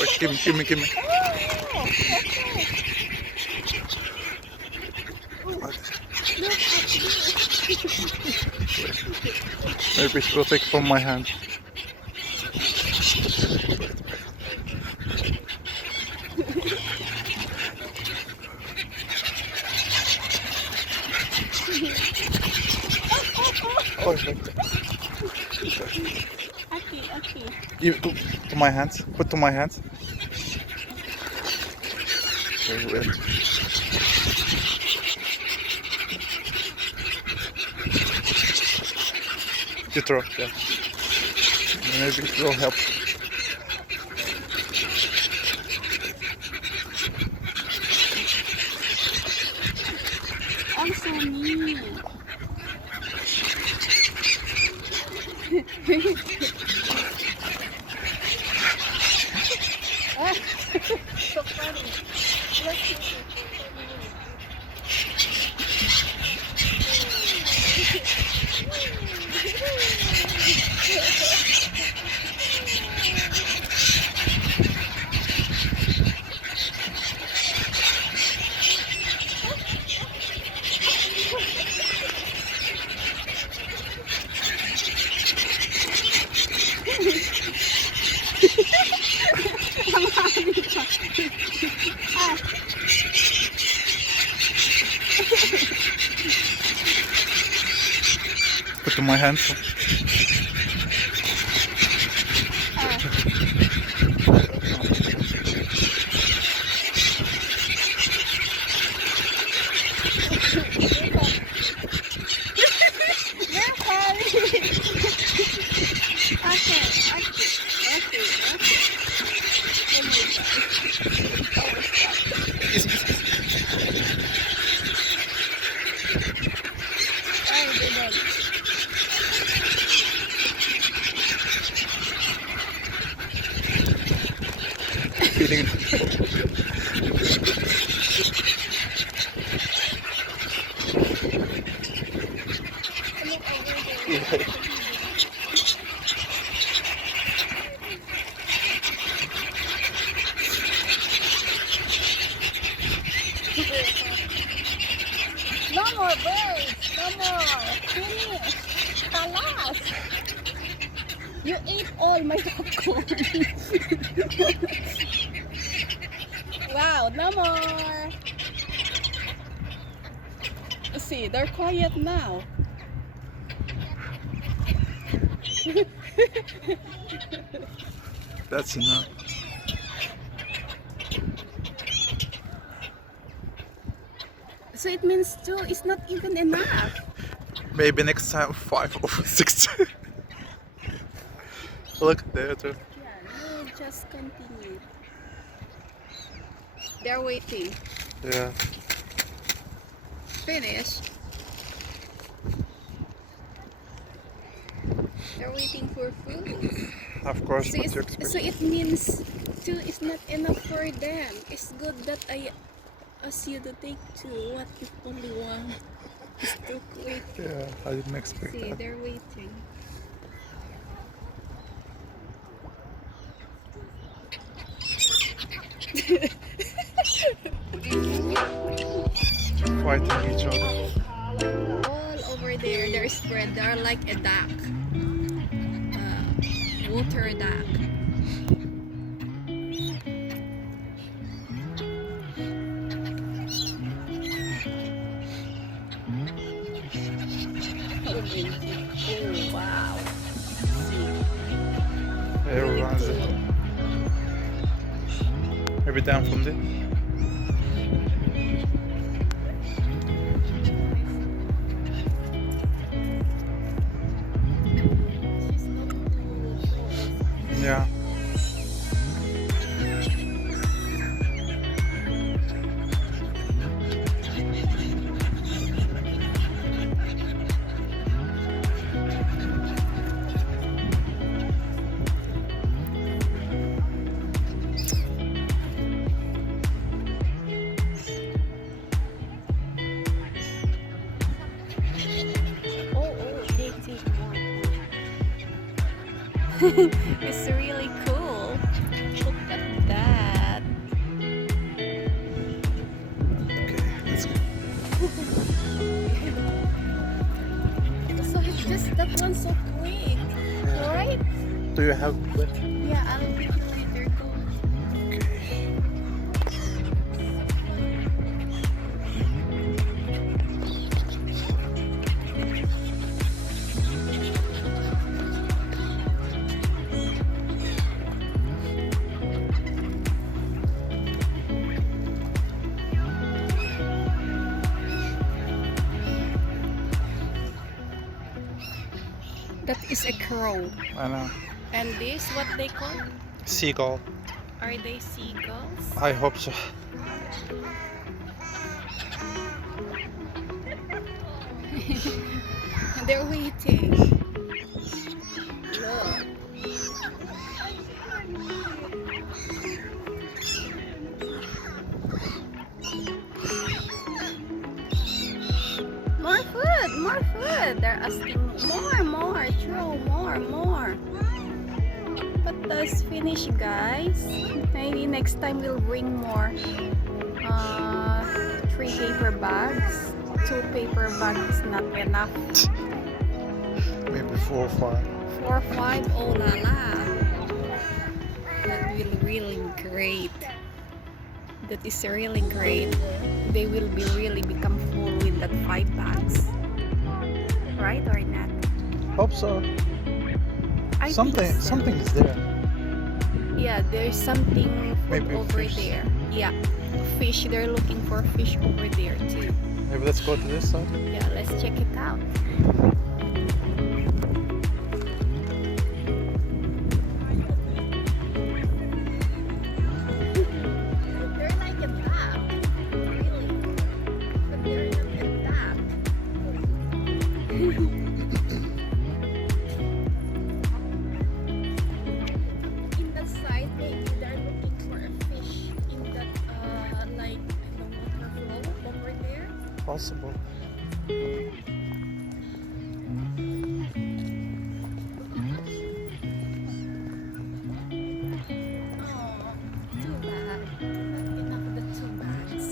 Wait, give me. Maybe it will take from my hand. Oh, Okay. give to my hands. Put to my hands. Wait. You throw, yeah. Maybe it will help. Also me. So funny. Put to my hands. Feeling. No more birds. No more. Finish. Kalas. You ate all my popcorn. Wow, no more. See, they're quiet now. That's enough. So it means 2 is not even enough. Maybe next time 5 or 6. Look there too. Yeah, we'll just continue. They're waiting. Yeah. Finish. They're waiting for food. Of course, So, what you expect. so it means 2 is not enough for them. It's good that I asked you to take 2. What if only 1? It's too quick. Yeah, I didn't expect See, that. they're waiting. Fighting each other. All over there, they're spread. They're like a duck. Water duck. Oh, wow. Everyone's maybe down from there. Yeah. It's really cool. Look at that. Okay, let's go. So it's just that one so quick. Alright? Do you have that? Yeah, I'll meet you later. Go. Okay. That is a crow. I know. And this, what they call? Seagull. Are they seagulls? I hope so. They're waiting. Look. More food, more food. They're asking more, throw more. But that's finished, guys. Maybe next time we'll bring more. 3 paper bags. 2 paper bags is not enough. Maybe 4 or 5. 4 or 5, oh la la. That will really great. That is really great. They will be really become full with that 5 bags. Right or not? Hope so. I think so. Something is there. Yeah, there's something food Maybe over fish. there. Yeah, fish. They're looking for fish over there too. Maybe let's go to this side. Yeah, let's check it out. They're like a duck, really, but they're not a duck. In that side, maybe they're looking for a fish in that, like the water flow over there. Possible. Oh, too bad. Not enough of the 2 bags.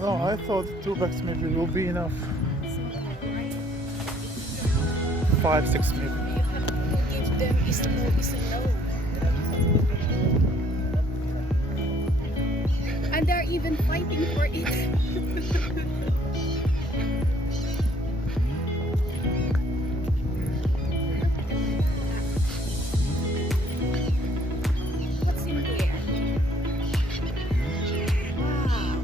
Oh, I thought 2 bags maybe will be enough. Small, right? 5, 6 maybe. You have to give them is low. And they're even fighting for it. What's in there? Wow.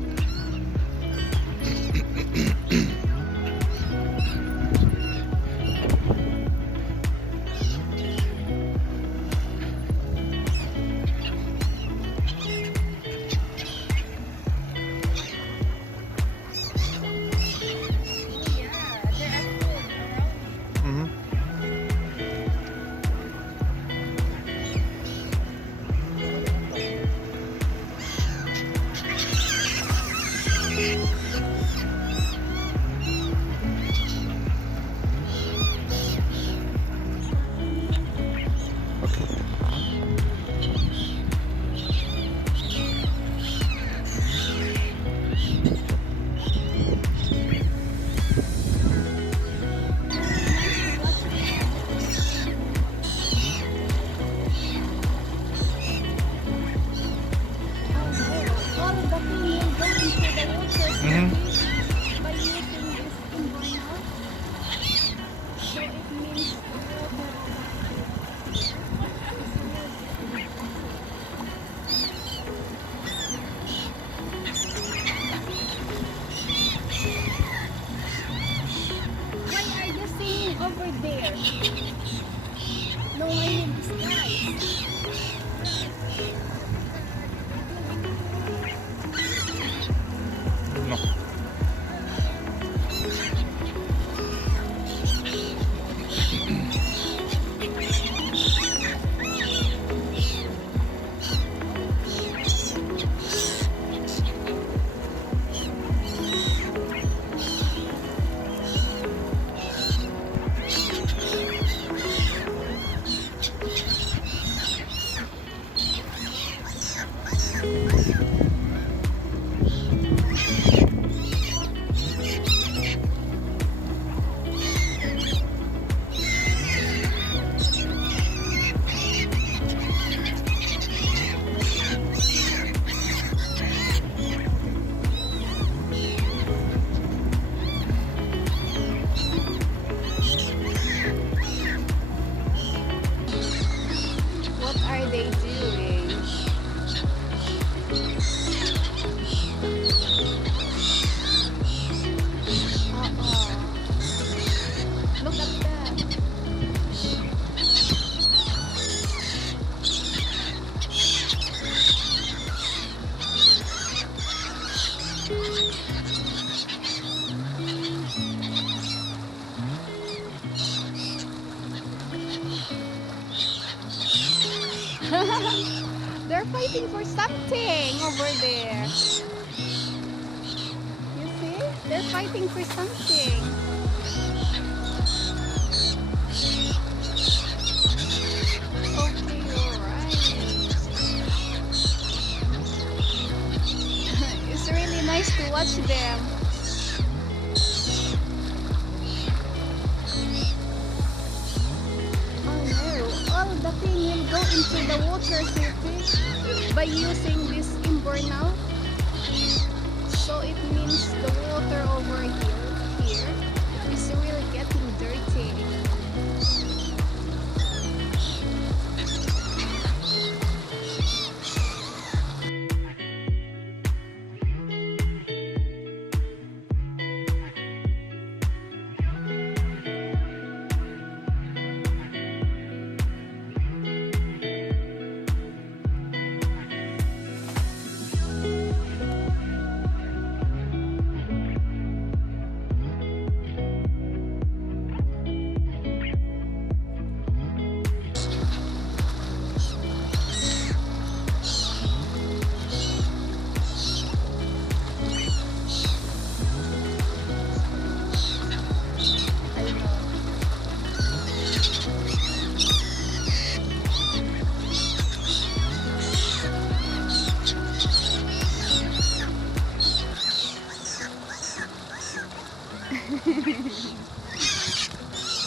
What are they doing? Look at that. They're fighting for something over there. You see? They're fighting for something. Okay, alright. It's really nice to watch them. Oh no, all the thing will go into the water surface by using this imber now. So it means the water over here is really getting dirty.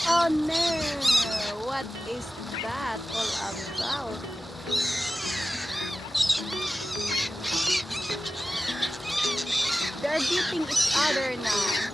Oh no! What is that all about? They're beating each other now.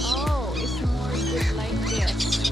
Oh, it's more good like this.